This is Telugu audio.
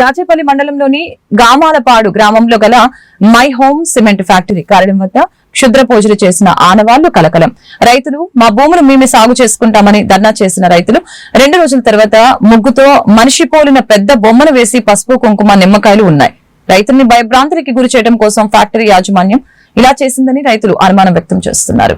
దాచేపల్లి మండలంలోని గామాలపాడు గ్రామంలో గల మై హోమ్ సిమెంట్ ఫ్యాక్టరీ కార్యాలయం వద్ద క్షుద్ర పూజలు చేసిన ఆనవాళ్ళు కలకలం. రైతులు మా భూములు మేమే సాగు చేసుకుంటామని ధర్నా చేసిన రైతులు రెండు రోజుల తర్వాత ముగ్గుతో మనిషి పోలిన పెద్ద బొమ్మను వేసి పసుపు కుంకుమ నిమ్మకాయలు ఉన్నాయి. రైతుల్ని భయభ్రాంతులకి గురి చేయడం కోసం ఫ్యాక్టరీ యాజమాన్యం ఇలా చేసిందని రైతులు అనుమానం వ్యక్తం చేస్తున్నారు.